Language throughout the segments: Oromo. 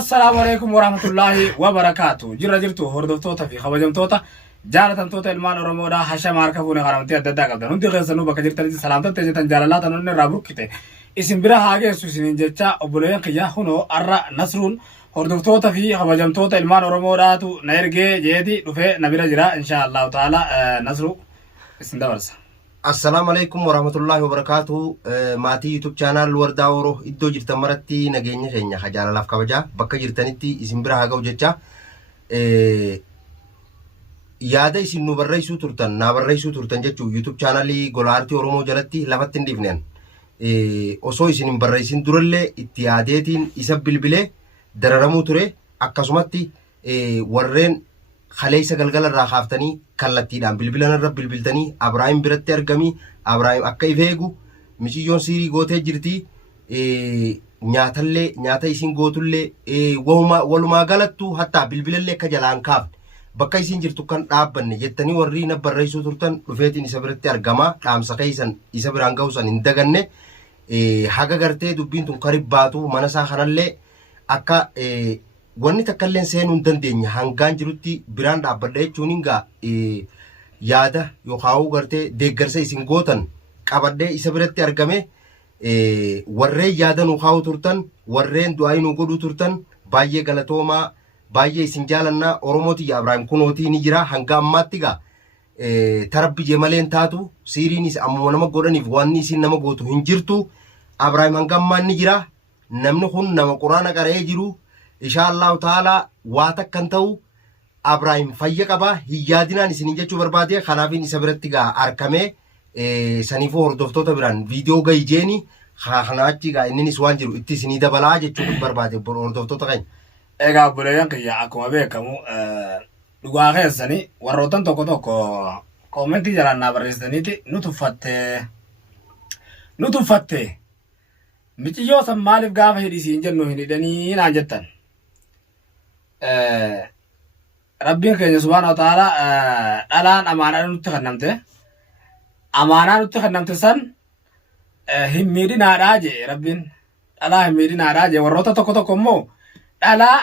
السلام عليكم ورحمة الله وبركاته. جرى جرتو هردفتوتا في خبجمتوتا جالة توتا المان ورمودا هشام عركفوني غرامتي أددا قبضا ننتي غيسنو بكجر تلتي سلامتا تجتن جالالات نن رابروك كته اسم برا هاجي سوسين جتا أبولين قيا هنو أرى نصرون هردفتوتا في خبجمتوتا المان ورمودا تو نيرجي جيدي رفع نبيرا جرا إن شاء الله تعالى نصرو اسم دورس. السلام عليكم ورحمة الله وبركاته. ماتي يوتيوب channel وردا ورو إدو جرتا مرتي نجيني شينيا خجالة لاف كبجا بكا جرتانيتي اسم برا هاجو جتا yaada isin nu barreessuu turtan na barreessuu turtan jechuu YouTube channelii Golaartii Oromoo jalatti lafatti hin dhifneen osoo isin hin barreessin durallee itti yaadeetiin isa bilbilee dararamuu ture akkasumatti warreen khaleessa galgala irraa kaaftanii kallattiidhaan bilbilan irra bilbiltanii Abrahaam biratti argamii Abrahaam akka ifeegu misiyyoon siirii gootee jirti nyaata isin gootullee walumaa galattu hatta bilbilallee akka jalaan kaafne bakka isin jirtu kan dhaabbanne jettanii warri na barreessuu turtan dhufeetiin isa biratti argama dhaamsa keessan isa biraan ga'uusan hin daganne haga gartee dubbiin tun karibbaatu mana isaa kanallee akka wanni takkalleen seenuu hin dandeenye hangaan jirutti biraan dhaabbadha jechuun hingaa yaada yookaan gartee deeggarsa isin gootan qabadhee isa biratti argame warreen yaada nu kaa'u turtan warreen du'aa nu godhuu turtan baay'ee galatoomaa baay'ee isin jaalanna Oromooti ya Abrahaam kunooti ni jira hanga ammaatti gaa tarabbi jemaleen taatu siiriinis ammoo nama godhaniif waan isin nama gootu hin jirtu Abrahaam hanga ammaan ni jira namni kun nama quraana qara'ee jiru inshallah taala waa takkan ta'u Abrahaam fayya qaba hiyyaadinaan isin jechuu barbaade kanaafin isa biratti gaa arkamee saniifoo hordoftoota biraan viidiyoo ga'ijeeni kanaachi gaa inninis waan jiru itti isinii dabalaa jechuu barbaade hordoftoota keenya. Egaa buleeyyan kiyya akkuma beekamu dhugaa keessanii warroottan tokko tokko koomentii jalaan naa barreessaniiti nu tuffatte miciyyoo san maaliif gaafa hidhisiin jennu hin hidhanii naan jettan rabbiin keenya subhaanahu wa ta'aalaa dhalaan amaanaa nutti kennamte san hin miidhinaadhaa jee rabbiin dhalaa hin miidhinaadhaa jee warroota tokko tokko immoo dhalaa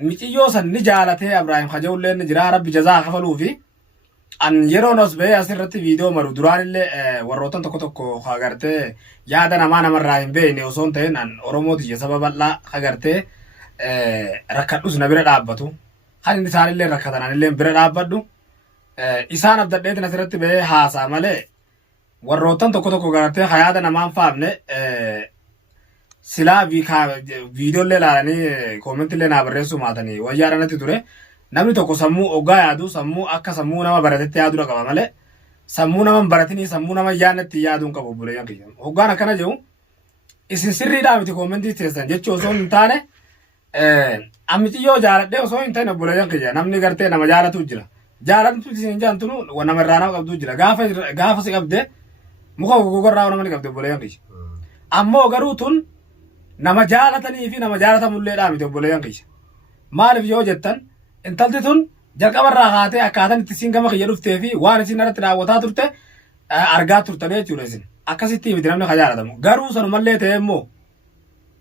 miciyyoo san ni jaalatee Abrahaam hajawullee ni jira rabbi jazaa kafaluu fi an yeroo nos ba'ee asirratti viidiyoo maru duraanillee warrootan tokko tokko agartee yaada namarraa hin beekne osoo hin ta'in an Oromootiif saba bal'aa agartee rakkadhus na bira dhaabbatu kan isaanillee rakkatananillee bira dhaabbadhu isaan abdadheetin asirratti ba'ee haasaa malee warrootan tokko tokko agartee yaada namaan faafne silaa viidiyoolee ilaalanii koomentillee naa barreessuu maatanii wayyaadhanatti ture namni tokko sammuu oggaa yaadu sammuu akka sammuu nama baratetti yaaduu qaba malee sammuu nama baratinii sammuu nama yaadnetti yaaduun qabu buleeyyan kiyya hoggaan akkana jedhu isin sirriidhaa miti koomentii teessan jechuu osoo hin taane ammiciyyoo jaaladhee osoo hin taane buleeyyan kiyya namni gartee nama jaalatu jira jaalatu isin jaantunu nama irraa nama qabdu jira gaafa si qabde muka gogorraa nama ni qabde buleeyyan kiyya ammoo garuu tun nama jaalatanii fi nama jaalatamullee dhaamite obboleeyyan kiyya maaliif yoo jettan intalti tun jalqabarraa kaatee akkaataan itti isin gama kiyya dhuftee fi waan isin irratti daawwataa turte argaa turtan jechuudha isin akkasitti miti namni ka jaalatamu garuu sanumallee ta'e immoo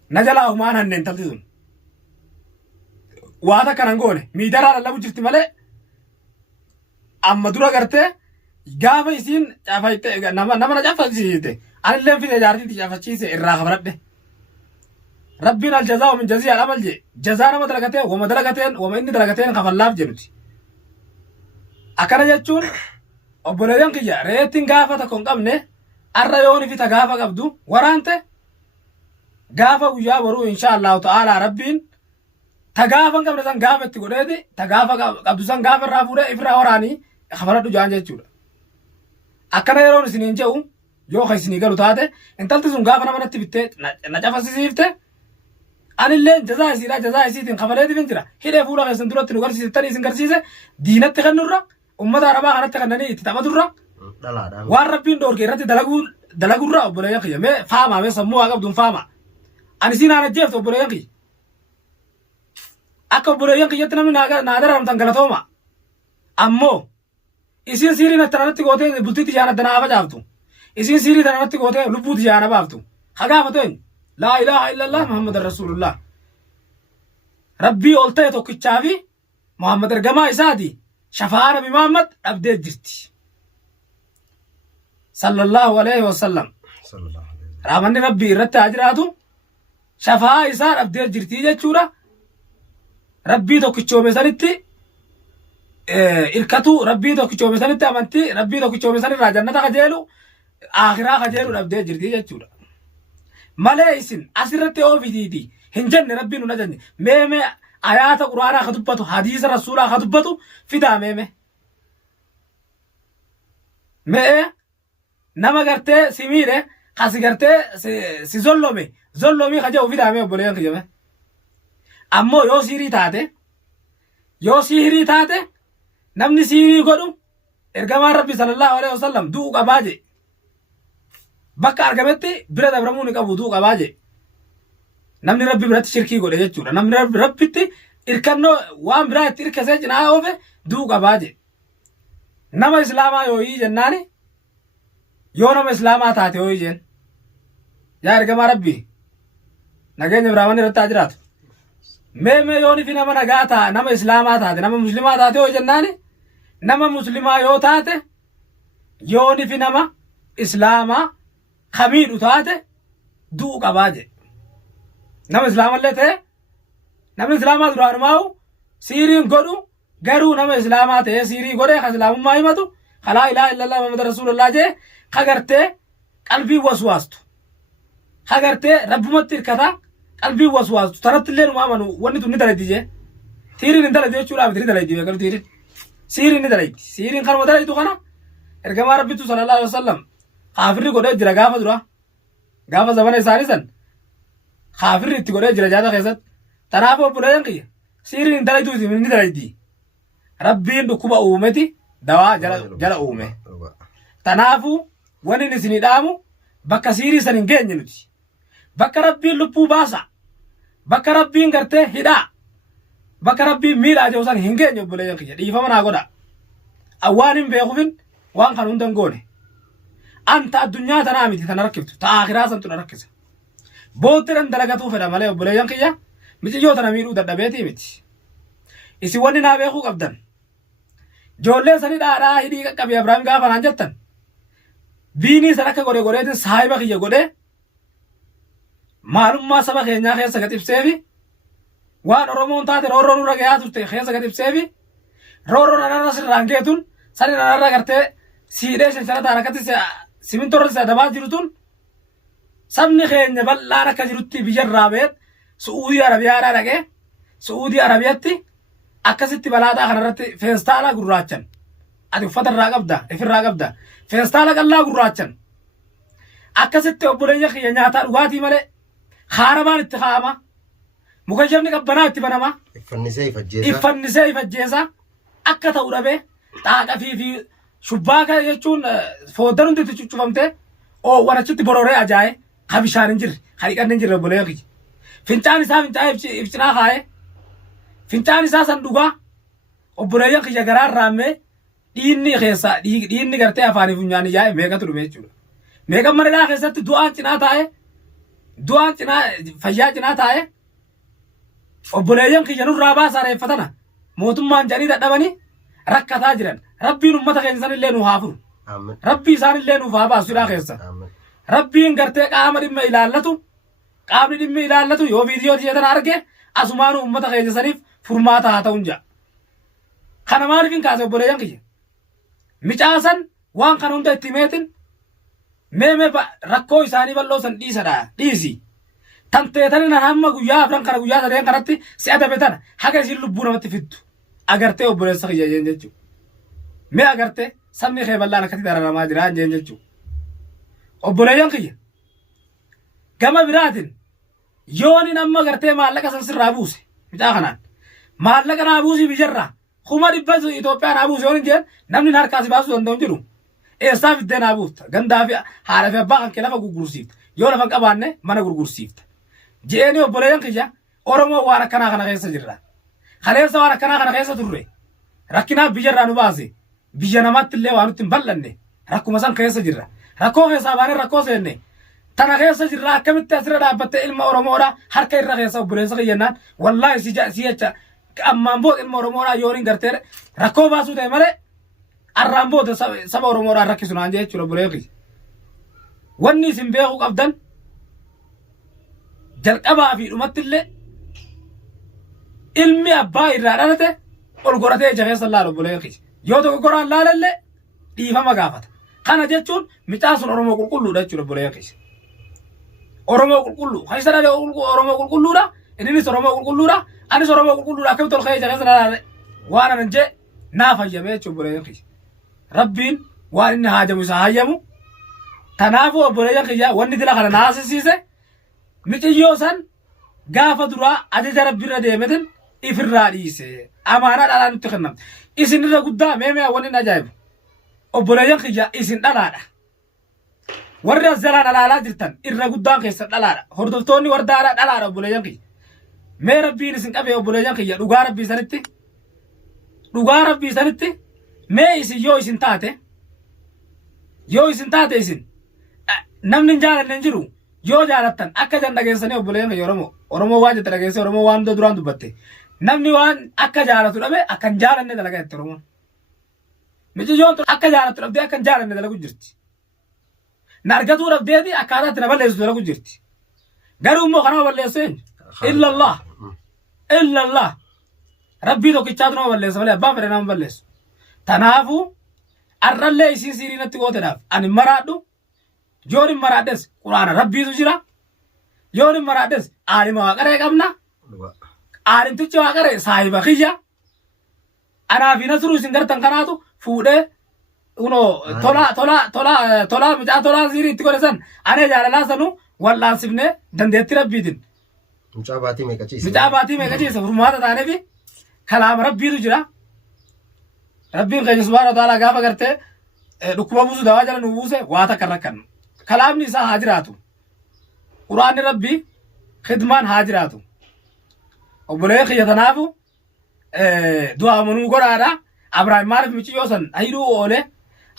na jalaa humaan hanne intalti tun waa takka nan goone miidaraa lallabu jirti malee amma dura gartee gaafa isiin nama na caafachiiste anillee fide jaartiitti caafachiise irraa kabaradhe ربنا الجزاء من جزيء العمل جي جزانا ما دلقتين وما دلقتين وما إني دلقتين خفلاف جنوتي أكنا جاتشون أبوليان كيجا ريتين غافة تكون قبنه الرأيوني في تغافة قبدو ورانته غافة ويا ورو إن شاء الله تعالى ربين تغافة قبل سان غافة تقولي تغافة قبل سان غافة رافورة إفرا وراني خفرات جان جاتشون أكنا يرون سنين جو يو خي سنين قالوا تاته انتلت سن غافة نمانت بيته نجافة سيسيفته أنا اللي جزاء سيرين خبرات بنترا هيدا فولا خسن دولت نقرسي تاني سنقرسيسه دينة تخنورا أمة عربا خنات تخنني تتابدورا واربين دور كيرات دلقورا وبلا يقي ما فاهمة ما سموها قبل دون فاهمة أنا سين أنا جيفت وبلا يقي أكو بلا يقي يتنامي نادر هم تنقلتهما أمو إسين سيرين ترانتي قوتين بلتي تجانا دنا أبجافتو إسين سيرين ترانتي قوتين لبوت تجانا بافتو خجافتين لا إله إلا الله محمد رسول الله rabbii ol ta'e tokkichaa fi Muhammad ergamaa isaati shafaa nabi Muhammad dhabdee jirti sallallahu alaihi wasallam raamanni rabbii irratti haa jiraatu shafaa isaa dhabdee jirti jechuudha rabbii tokkichoome sanitti irkatu rabbii tokkichoome sanitti amantii rabbii tokkichoome sanirraa jannata kajeelu akhiraa kajeelu dhabdee jirti jechuudha malee isin asirratti oofitiiti hin jenne rabbiin nun ajajne meeme ayata quraanaa ka dubbatu hadiisa rasuulaa ka dubbatu fidaa mee nama gartee si miidhe kasi gartee si zollomii ka jedhu fidaa mee obboleeyyan kijame ammoo yoo siirii taate namni siirii godhu ergamaan rabbi sallallahu alaihi wasallam du'u qabaa je bakka argametti bira dabramuu ni qabu du'u qabaa je namni rabbi biratti shirkii godhe jechuudha namni rabbitti irkannoo waan biraa itti irkasee cinaa oofe du'u qabaa je nama islaamaa yooyii jennaani yoo nama islaamaa taate yooyii jeen yaa ergamaa rabbi nageenya biraaman irratti haa jiraatu mee yooni fi nama nagaa taa nama islaamaa taate nama muslimaa taate yooyii jennaani nama muslimaa yoo taate yooni fi nama islaamaa kamiidhu taate du'u qabaa je nama islaamallee ta'e namni islaamaa duraanumaa'u siiriin godhu garuu nama islaamaa ta'e siirii godhe ka islaamummaa himatu ka laa ilaaha illallah muhammad rasulullah jee ka gartee qalbii waswaastu ka gartee rabbumatti hirkata qalbii waswaastu tanattillee numa amanu wanni tun ni dalaydi jee siiriin hin dalaydi jechuudhaaf ni dalaydi beekalu siiriin ni dalaydi siiriin kanuma dalaydu kana ergamaa rabbitu sallallahu alaihi wasallam kaafirri godhee jira gaafa zamana isaanii san kaafirri itti godhee jira jaata keessatti tanaaf obboleeyyan kiyya siiriin hin dalaydu ni dalaydi rabbiin dhukkuba uumeti dawaa jala uume tanaafu wanni isinii dhaamu bakka siirii san hin geenye nuti bakka rabbiin lubbuu baasa bakka rabbiin gartee hidhaa bakka rabbiin miidhaa jedhu san hin geenye obboleeyyan kiyya dhiifama naa godha waan hin beekufin waan kan hundan goone anta addunyaa tanaa miti tana rakkiftu ta akhiraa santu na rakkisa booddeedhan dalagatuu fedha malee obboleeyyan kiyya miciyyoo tana miidhuu dadhabeetii miti isin wanni naa beekuu qabdan ijoollee sanii dhaadhaa hidhii qaqqabii Abrahaam gaafa naan jettan biinii san akka godheetiin saahiba kiyya godhee maalummaa saba keenyaa keessa gaxibseefi waan Oromoon taate roorroo nurra gahaa turte keessa gaxibseefi roorroo nanarra sirraan geetun sani nanarra gartee siidhee shanshanataan akkatti simintorra isa dabaa jiru tun sabni keenya bal'aan akka jirutti biyyarraa beet Su'uudii Arabiyaadhaa dhaqee Su'uudii Arabiyaatti akkasitti balaataa kanarratti feestaala gurraachan ati uffata irraa qabda ifirraa qabda feestaala qallaa gurraachan akkasitti obboleeyya kiyya nyaataa dhugaatii malee haaramaan itti kaa'ama mukayyamni qabbanaa itti banama iffannisee ifajjeesa akka ta'u dhabee xaaqafii fi shubbaaka jechuun fooddan hundi itti cuccufamte oowwan achitti bororee ajaaye ka bishaan hin jirre ka dhiqanni hin jirre obboleeyya kiyya fincaan isaa fincaa ibsinaa kaa'ee fincaan isaa san dhugaa obboleeyyan kiyya garaa irraammee dhiinni gartee afaanii funyaanii yaa'e meeqatu dhume jechuudha. Meeqan maradhaa keessatti du'aan cinaa fayyaa cinaa taa'e obboleeyyan kiyya nurraa baasaa reeffatana mootummaan jedhanii dadhabanii rakkataa jiran rabbiin ummata keenya sanillee nuuf haa furu. Rabbii isaanillee nuuf haa baasudhaa keessa. Rabbiin gartee qaamni dhimmi ilaallatu yoo viidiyoo tiyatan arge asumaanuu ummata keenya saniif furmaata haa ta'uun ja'a. Kana maaliif hin kaase obboleeyyan kiyya? Micaasan waan kana hunda itti meetin meeme rakkoo isaanii bal'oo san dhiisi. Tan teetanii hamma guyyaa afran kana guyyaa sadeen kanatti si'a dabetana haga isin lubbuu namatti fiddu. Agartee obboleessa kiyya jeen jechuudha. Mee agartee sabni kee bal'aan akkatti dararamaa jira jeen jechuudha. Obboleeyyan kiyya gama biraatiin yooni nama gartee maallaqa san sirraa buuse micaa kanaan maallaqa naa buusii biyyarraa kuma dhibba Itoophiyaa naa buuse yoon jeen namni harkaa si baasuu danda'u jiru eessaa fiddee naa buufta gandaa fi haadha fi abbaa kan kee lafa gurgursiifta yoo lafa hin qabaanne mana gurgursiifta jeeni obboleeyyan kiyya Oromoo waan akkanaa kana keessa jirra kaleessa waan akkanaa kana keessa turre rakkinaaf biyyarraa nu baase biyya namaatti illee waan nutti hin bal'anne rakkuma san keessa jirra rakkoo keessaa baanee rakkoo seenne تناقص جرا كم التأثير على بتة المورمورا حركة الرخيصة وبريسة خيانات والله سيجا أما بود المورمورا يورين قرتير ركوبا سوده مره الرامبو ده سبا ورمورا ركيسون عنجه چلو بريقي وني سنبيهو قبدن جلقبا في أمت اللي علمي أبا إرادته والقراتي جهة صلى الله عليه يوتو قران لا لله ديفا مغافت خانا جتون متاسون أرمو كل ده چلو بريقي أرمو كل خيسنا ده أرمو كل ده إنني سرمو كل ده أنا سرمو كل ده كم تلقي جهة صلى الله وانا ننجي نافع يمي چلو بريقي ربين وان هاجم سهايمو تنافو بريقي وان دي لخنا ناس سيسه متيوسن غافا درا اجج ربي رديمتن افراديسه امانه على نتخنم اسن رغدا ميمي وان نجايب وبريقي اسن دلادا ورد زلان على جرتن الرغدا كيس دلادا هردفتوني وردالا دلادا بريقي مي ربي نسن قبي بريقي دوغا ربي سنتي دوغا ربي سنتي مي اسن يو اسن تاته اسن namni jaalanne jiru yoo jaalatan akka jan dhageessanii obboleeyyan Oromoo waan jette dhageesse Oromoo waan duraan dubbatte namni waan akka jaalatu dhabe akkan jaalanne dalagaa itti Oromoon miciyyoon akka jaalatu dhabdee akkan jaalanne dalagu jirti na argatuu dhabdeeti akkaataa itti na balleessu dalagu jirti garuu immoo kanama balleessu illallah rabbii tokkichaatu nama balleessa malee abbaan fedhe nama balleessu tanaafuu arrallee isiin siiriinatti gooteedhaaf ani maraadhu يوري مرادس قرآن ربي سجرا يوري مرادس عالم واقرأ قبنا عالم تجوا واقرأ صاحب خيجا أنا في نصر سنجر تنكراتو فوده uno tola tola ziri tiko lesan ane jala la sanu walla sibne dandetti rabbidin mucabati me kachisa furmata tane bi kalam rabbi jira rabbi khayy subhanahu wa ta'ala gafa garte dukuma busu dawa jala nubuse wata karakan كلامني سا هاجراتو قرآن ربي خدمان هاجراتو وبلايخ يتنافو دعا منو قرارا أبراهيم مارف ميشي يوسن هيرو أولي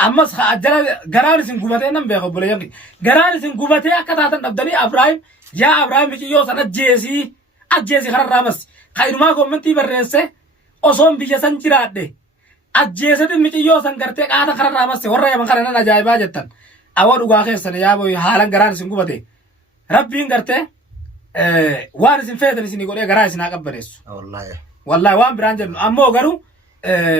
أمس خاجرا غران سنقوبتين نم بيخو بلايخ غران سنقوبتين أكتاتن نبدني أبراهيم يا أبراهيم ميشي يوسن أجيسي خرر رامس خير ما كومنتي برسي أصوم بيجسن جرات دي أجيسي دي ميشي يوسن غرتي قاتا خرر رامس ورر يمن خرنا نجايبا جتن أول وقاخير سنة يابو حالا غران سنقوبتي ربين غرتي وان سنفيدن سنقولي غران سنقبريس والله وان برانجل أمو غرو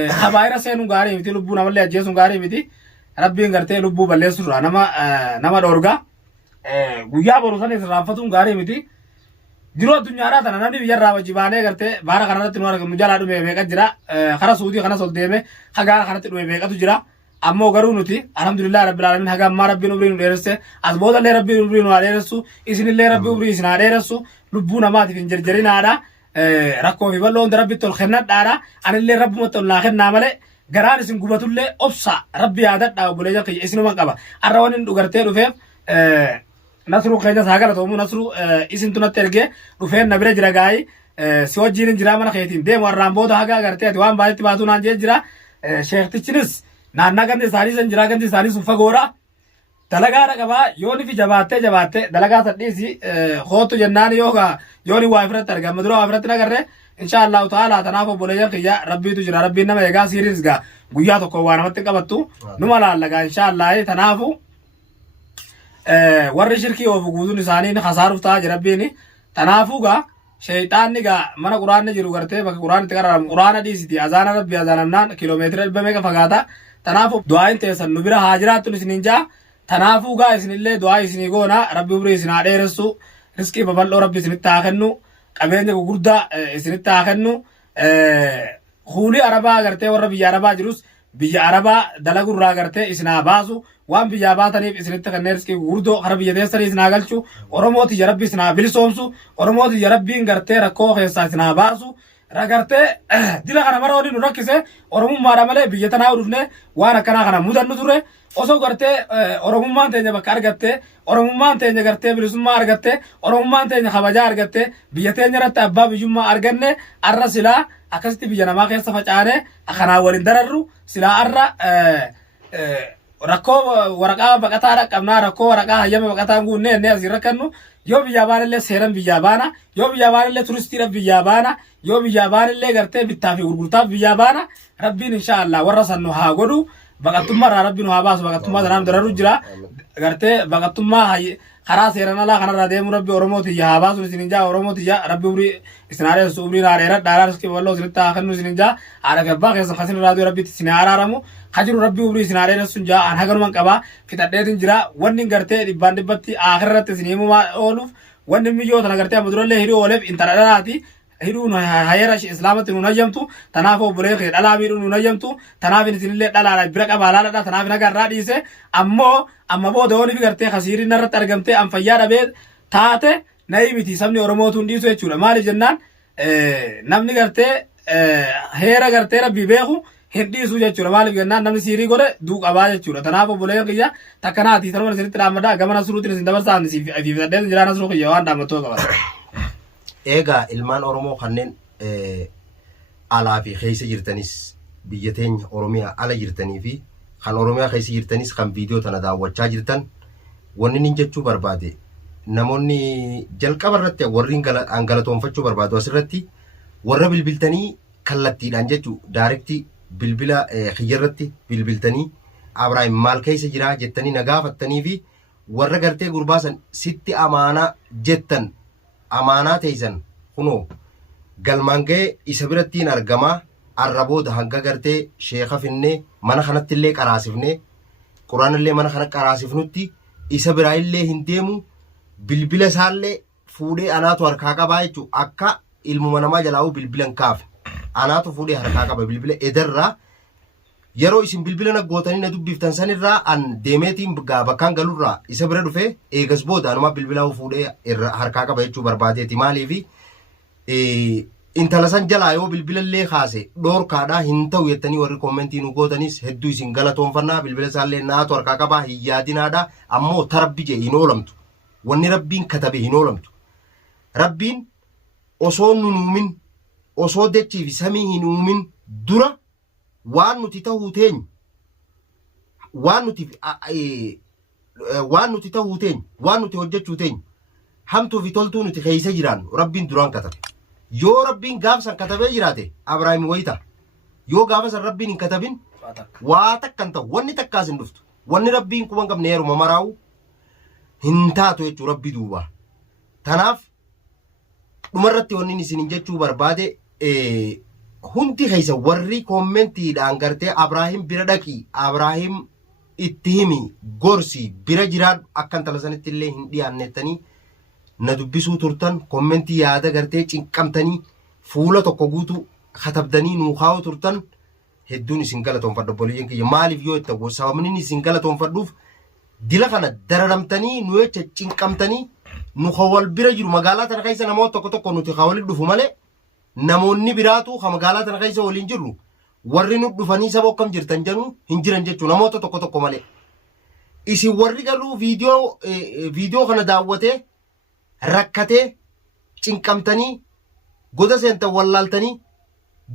خبايرا سينو غاري متي لبو نمالي أجيسو غاري متي ربين غرتي لبو بلسو را نما دورغا غويا بروساني سرافتون غاري متي جرو الدنيا راتنا نمني بيجر راو جيباني غرتي بارا خرانت نوار مجالا دو ميميكا جرا خرا سودي خنا سول ديمي خغا خرانت دو ميميكا تو جرا أمو غرو نتي الحمد لله رب العالمين هغا ما ربي نبرين ديرسه أزبوط الله ربي نبرين واديرسو إسن الله ربي نبرين إسن آديرسو لبونا ما تفين جرجرين آدا ركو في بلون دربي تول خنات آدا أن الله رب متول لاخر نامله غران إسن قبطو الله أبسا ربي آدات داو بلجا قي إسنو مقابا أروانين دوغرتي رفيف نصرو خيجا ساقل تومو نصرو إسن تنات ترغي رفيف نبري جرغاي سوى جيرين جرامنا خيتين ديم ورامبو دا هغا غرتي دوان بايت باتو نانجي جرا شيخ تچنس naannaa gandi isaanii san jira gandi isaanii sun fagoora dalagaa dhaqaba yooni fi jabaatte dalagaa sadhiisi hootu jennaan yooni waa ifirratti argama dura waa ifirratti nagarre inshallah ta'ala tanaaf obboleeyyan kiyya rabbiitu jira rabbiin nama eegaa siiris gaa guyyaa tokko waa namatti qabattu numa laallagaa inshallah tanaafu warri shirkii oofu guutuun isaanii khasaaruuf ta'a jira rabbiin tanaafu gaa shayxaanni gaa mana quraanni jiru gartee bakka quraanitti qararamu quraana dhiisiti azaana rabbi azaanamnaan kiiloomeetira 100 meeqa fagaata تنافو دعاء تيسن نبرة هاجرات نسنينجا تنافو غا إسن الله دعاء إسني غونا ربي بري إسن عدي رسو رزقي ببالو ربي إسن التاخنو قبينجا قردا إسن التاخنو خولي عربا غرتي وربي عربا جروس بيجا عربا دلقو را غرتي إسن آباسو وان بيجا باتنيب إسن التاخن رزقي قردو خربي يديسر إسن آغلچو ورموتي جربي إسن آبلسومسو ورموتي جربي غرتي ركو خيسا إسن آباسو رغرتي ديلا خنا مروني نركيسه اورمو مارامله بيتنا ورفنه وانا كنا خنا مودن دره اوسو غرتي اورمو مانتني بكارغتي اورمو مانتني غرتي بلسما ارغتي اورمو مانتني خباجا ارغتي بيتني رت ابا بيجما ارغنه ارسلا اكستي بيجنا ما كيس فچاره خنا ورين دررو سلا ار rakkoo waraqaa baqataadha qabnaa rakkoo waraqaa hayyama baqataan guunnee inni asii rakkannu yoo biyyaa baanillee seeran biyyaa baana yoo biyyaa baanillee turistiidha biyyaa baana yoo biyyaa baanillee gartee bittaa fi gurgurtaaf biyyaa baana rabbiin inshaallah warra sannu haa godhu baqattummaarraa rabbiin haa baasu baqattummaa sanaan dararu jira gartee baqattummaa karaa seeran alaa kanarraa deemu rabbi oromooti yaa baasu isin jaa oromooti yaa rabbi umrii isinaalee su umrii naareera dhaalaa riskii walloo isinitti haa kennu isin jaa haadha gabbaa keessan kasin raadiyoo rabbitti isin araaramu kajiru rabbi umrii isinaalee sun jaa an haganuman qabaa fixadheetin jira wanni gartee dhibbaan dhibbatti akhirratti isin himumaa ooluuf wanni miyyoo tana gartee amma durallee hidhuu ooleef intala dhalaati hidhuun hayera islaamatti nun hayyamtu tanaaf obbolee kee dhalaa miidhuun nun hayyamtu tanaaf isinillee dhalaadha bira qabaa laalaadha tanaaf nagarraa dhiise ammoo amma booda hooni fi gartee kasiiriin irratti argamtee an fayyaa dhabee taate nayi miti sabni oromootuun dhiisu jechuudha maaliif jennaan namni gartee heera gartee rabbii beeku hin dhiisu jechuudha maaliif jennaan namni siirii godhe duu qabaa jechuudha tanaaf obboleen kiyya takkanaati tanuma isinitti dhaammadha gama nasruutiin isin dabarsaa fi fidadheen jiraa nasruu kiyya waan dhaammattoo qabata. Egaa ilmaan Oromoo kanneen alaa fi keessa jirtanis biyya teenya Oromiyaa ala jirtanii fi kan Oromiyaa keessa jirtanis kan viidiyoo tana daawwachaa jirtan wanni nin jechuu barbaade namoonni jalqaba irratti warri galatoonfachuu barbaadu asirratti warra bilbiltanii kallattiidhaan jechuu daarektii bilbila kiyyarratti bilbiltanii Abrahaam maal keessa jira jettanii na gaafattanii fi warra gartee gurbaasan sitti amaanaa jettan amaanaa teessan kunoo galmaan ga'ee isa birattiin argamaa arrabooda hanga gartee sheeka finnee mana kanatti illee qaraasifnee quraan illee mana kana qaraasifnutti isa biraa illee hin deemu bilbila isaallee fuudhee anaatu harkaa qabaa jechuu akka ilmuma namaa jalaa'uu bilbilan kaaf anaatu fuudhee harkaa qaba bilbila edarraa yeroo isin bilbila na gootanii na dubbiftan sanirraa an deemeetiin bakkaan galurraa isa bira dhufee eegas booda anuma bilbilaa fuudhee harkaa qaba jechuu barbaadeeti maaliifi intala san jalaa yoo bilbila illee kaase dhoorkaadhaa hin ta'u jettanii warri koomentii nu gootanis hedduu isin galatoonfannaa bilbila isaallee naatu harkaa qabaa hin yaadinaadhaa ammoo tarabbi jee hin oolamtu wanni rabbiin katabe hin oolamtu rabbiin osoo nun uumin osoo dachii fi samii hin uumin dura waan nuti ta'uu teenya waan nuti ta'uu teenya waan nuti hojjechuu teenya hamtuu fi toltuu nuti keessa jiraannu rabbiin duraan katabe yoo rabbiin gaafa san katabee jiraate Abrahaam wayita yoo gaafa san rabbiin hin katabin waa takkan ta'u wanni takkaas hin dhuftu wanni rabbiin kuban qabne yeruma maraa'u hin taatu jechuu rabbi duuba tanaaf dhumarratti wanni isin jechuu barbaade hundi keessa warri koomentiidhaan gartee Abrahaam bira dhaqii Abrahaam itti himi gorsi bira jiraadhu akka intala sanitti illee hin dhiyaannettanii na dubbisuu turtan koomentii yaada gartee cinqamtanii fuula tokko guutuu katabdanii nuu kaa'u turtan hedduun isin galatoonfadha booliyyeen kiyya maaliif yoo itti sababni isin galatoonfadhuuf dila kana dararamtanii nu jecha cinqamtanii nu wal bira jiru magaalaa tana keessa namoota tokko tokko nuti waliin dhufu malee namoonni biraatu ha magaalaa tana keessa waliin jirru warri nu dhufanii saba akkam jirtan jedhu hin jiran jechuu namoota tokko tokko malee isin warri galuu viidiyoo kana daawwatee rakkatee cinqamtanii goda seentan wallaaltanii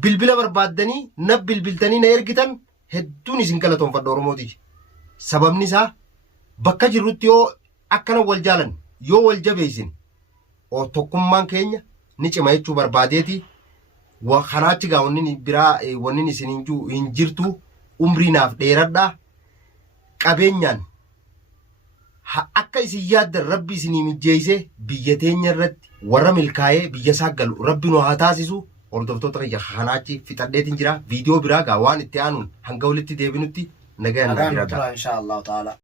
bilbila barbaaddanii na bilbiltanii na ergitan hedduun isin galatoonfadha Oromooti sababni isaa bakka jirrutti yoo akkana wal jaalan yoo wal jabeessin oo tokkummaan keenya ni cima jechuu barbaadeeti wa kanaachi gaa wanni biraa wanni isin hin jirtu umriinaaf dheeradhaa qabeenyaan akka isin yaaddan rabbi isinii mijjeeyse biyya teenya irratti warra milkaa'ee biyya isaa galu rabbi nu haa taasisu hordoftoota kiyya kanaachi fixadheetiin jira viidiyoo biraa gaa waan itti aanuun hanga walitti deebinutti nagayaan jiraadha. Inshallah ta'ala.